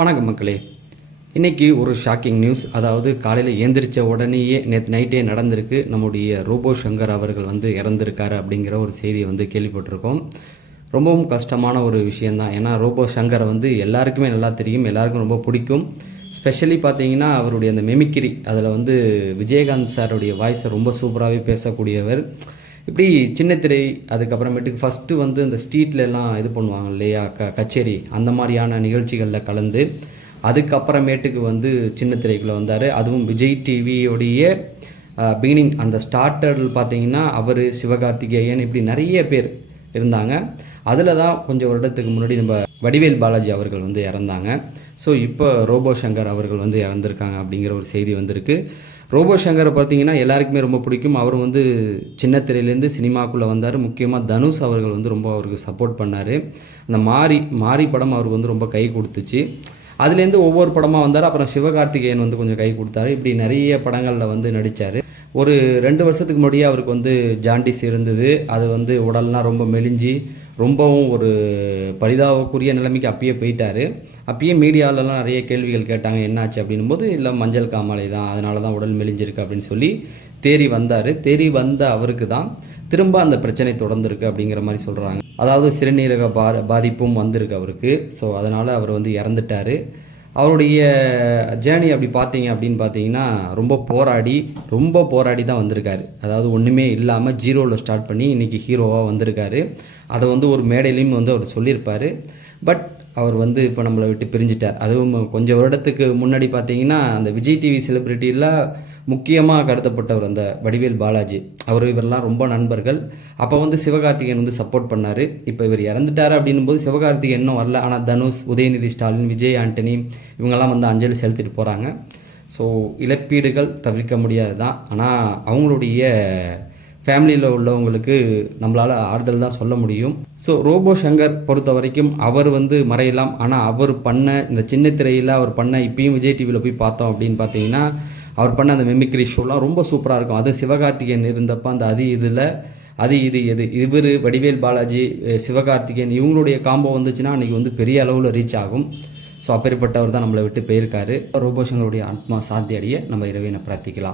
வணக்கம் மக்களே. இன்றைக்கி ஒரு ஷாக்கிங் நியூஸ். அதாவது காலையில் ஏந்திரிச்ச உடனேயே நேற்று நைட்டே நடந்திருக்கு. நம்முடைய ரோபோ சங்கர் அவர்கள் இறந்திருக்காரு அப்படிங்கிற ஒரு செய்தியை கேள்விப்பட்டிருக்கோம். ரொம்பவும் கஷ்டமான ஒரு விஷயந்தான். ஏன்னா ரோபோ சங்கரை எல்லாருக்குமே நல்லா தெரியும், எல்லாருக்கும் ரொம்ப பிடிக்கும். ஸ்பெஷலி பார்த்தீங்கன்னா அவருடைய அந்த மெமிக்ரி, அதில் விஜயகாந்த் சாருடைய வாய்ஸை ரொம்ப சூப்பராகவே பேசக்கூடியவர். இப்படி சின்ன திரை, அதுக்கப்புறமேட்டுக்கு ஃபஸ்ட்டு அந்த ஸ்ட்ரீட்லலாம் இது பண்ணுவாங்க இல்லையா, கச்சேரி அந்த மாதிரியான நிகழ்ச்சிகளில் கலந்து, அதுக்கப்புறமேட்டுக்கு சின்ன திரைக்குள்ளே வந்தார். அதுவும் விஜய் டிவியோடைய பிகினிங், அந்த ஸ்டார்டரில் பார்த்தீங்கன்னா அவர், சிவகார்த்திகேயன், இப்படி நிறைய பேர் இருந்தாங்க. அதில் தான் கொஞ்சம் வருடத்துக்கு முன்னாடி நம்ம வடிவேல் பாலாஜி அவர்கள் இறந்தாங்க. ஸோ இப்போ ரோபோ சங்கர் அவர்கள் இறந்துருக்காங்க அப்படிங்கிற ஒரு செய்தி வந்திருக்கு. ரோபோ சங்கரை பார்த்தீங்கன்னா எல்லாருக்குமே ரொம்ப பிடிக்கும். அவர் சின்ன திரையிலேருந்து சினிமாக்குள்ளே வந்தார். முக்கியமாக தனுஷ் அவர்கள் ரொம்ப அவருக்கு சப்போர்ட் பண்ணார். அந்த மாரி படம் அவருக்கு ரொம்ப கை கொடுத்துச்சு. அதுலேருந்து ஒவ்வொரு படமாக வந்தார். அப்புறம் சிவகார்த்திகேயன் கொஞ்சம் கை கொடுத்தாரு. இப்படி நிறைய படங்களில் நடித்தார். ஒரு 2 வருஷத்துக்கு முன்னாடியே அவருக்கு ஜாண்டிஸ் இருந்தது. அது உடல்லாம் ரொம்ப மெலிஞ்சி ரொம்பவும் ஒரு பரிதாபக்குரிய நிலைமைக்கு அப்பயே போயிட்டார். அப்பயே மீடியாவிலலாம் நிறைய கேள்விகள் கேட்டாங்க, என்னாச்சு அப்படின்னும்போது, இல்லை மஞ்சள் காமாலை தான், அதனால தான் உடல் மெலிஞ்சிருக்கு அப்படின்னு சொல்லி தேறி வந்தார். தேறி வந்த அவருக்கு தான் திரும்ப அந்த பிரச்சனை தொடர்ந்துருக்கு அப்படிங்கிற மாதிரி சொல்கிறாங்க. அதாவது சிறுநீரக பாதிப்பும் வந்திருக்கு அவருக்கு. ஸோ அதனால் அவர் இறந்துட்டார். அவருடைய ஜேர்னி அப்படி பார்த்தீங்கன்னா ரொம்ப போராடி தான் வந்திருக்காரு. அதாவது ஒன்றுமே இல்லாமல் ஜீரோவில் ஸ்டார்ட் பண்ணி இன்றைக்கி ஹீரோவாக வந்திருக்காரு. அதை ஒரு மேடையிலையும் அவர் சொல்லியிருப்பார். பட் அவர் இப்போ நம்மளை விட்டு பிரிஞ்சிட்டார். அதுவும் கொஞ்சம் வருடத்துக்கு முன்னாடி பார்த்தீங்கன்னா அந்த விஜய் டிவி செலிப்ரிட்டியில் முக்கியமாக கருதப்பட்டவர் அந்த வடிவேல் பாலாஜி, இவரெல்லாம் ரொம்ப நண்பர்கள். அப்போ சிவகார்த்திகேயன் சப்போர்ட் பண்ணார். இப்போ இவர் இறந்துட்டார் அப்படின்னும்போது சிவகார்த்திகேயன் இன்னும் வரல. ஆனால் தனுஷ், உதயநிதி ஸ்டாலின், விஜய் ஆண்டனி இவங்கெல்லாம் அஞ்சலி செலுத்திட்டு போகிறாங்க. ஸோ இழப்பீடுகள் தவிர்க்க முடியாது தான். ஆனால் அவங்களுடைய ஃபேமிலியில் உள்ளவங்களுக்கு நம்மளால் ஆறுதல் தான் சொல்ல முடியும். ஸோ ரோபோ சங்கர் பொறுத்த வரைக்கும் அவர் மறையலாம். ஆனால் அவர் பண்ண இந்த சின்ன திரையில் அவர் பண்ண, இப்பயும் விஜய் டிவியில் போய் பார்த்தோம் அப்படின்னு பார்த்தீங்கன்னா, அவர் பண்ண அந்த மெமிக்ரி ஷோலாம் ரொம்ப சூப்பராக இருக்கும். அது சிவகார்த்திகேயன் இருந்தப்போ அந்த இது எது இவர், வடிவேல் பாலாஜி, சிவகார்த்திகேயன் இவங்களுடைய காம்போ வந்துச்சுன்னா அன்றைக்கி பெரிய அளவில் ரீச் ஆகும். ஸோ அப்பேற்பட்டவர் தான் நம்மளை விட்டு போயிருக்காரு. ரோபோ சங்கருடைய ஆத்மா சாந்தி அடைய நம்ம இறைவனை பிரார்த்திக்கலாம்.